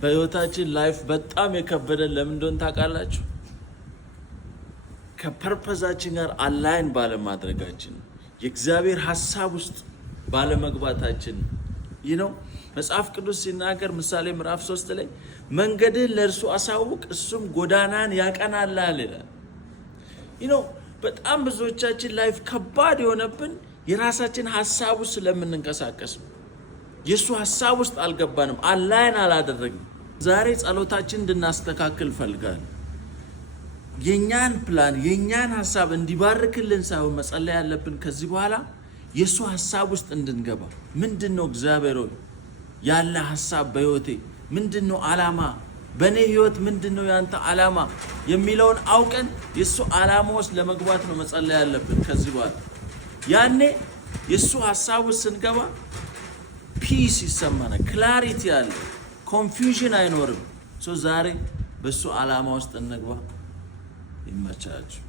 በህይወታችን ላይፍ በጣም የከበደን ለምን እንደሆነ ታውቃላችሁ? ከፐርፐዛችን ጋር አላይን ባለማድረጋችን የእግዚአብሔር ሐሳብ ውስጥ ባለመግባታችን ነው። መጽሐፍ ቅዱስ ሲናገር ምሳሌ ምዕራፍ 3 ላይ መንገድህን ለእርሱ አሳውቅ እሱም ጎዳናን ያቀናልሃል ይላል። በጣም ብዙዎቻችን ላይፍ ከባድ የሆነብን የራሳችን ሐሳብ ውስጥ ስለምንንቀሳቀስ ነው። የእሱ ሐሳብ ውስጥ አልገባንም፣ አላይን አላደረግንም። ዛሬ ጸሎታችን እንድናስተካክል ፈልጋለሁ። የኛን ፕላን የኛን ሐሳብ እንዲባርክልን ሳይሆን መጸለይ ያለብን ከዚህ በኋላ የእሱ ሐሳብ ውስጥ እንድንገባ። ምንድነው እግዚአብሔር ሆይ ያለ ሐሳብ በህይወቴ ምንድነው? ዓላማ በእኔ ህይወት ምንድነው ያንተ ዓላማ የሚለውን አውቀን የእሱ ዓላማ ውስጥ ለመግባት ነው መጸለይ ያለብን ከዚህ በኋላ። ያኔ የእሱ ሐሳብ ውስጥ ስንገባ ፒስ ይሰማናል፣ ክላሪቲ አለ፣ ኮንፊውዥን አይኖርም። ዛሬ በእሱ ዓላማ ውስጥ እንግባ። ይመቻችሁ።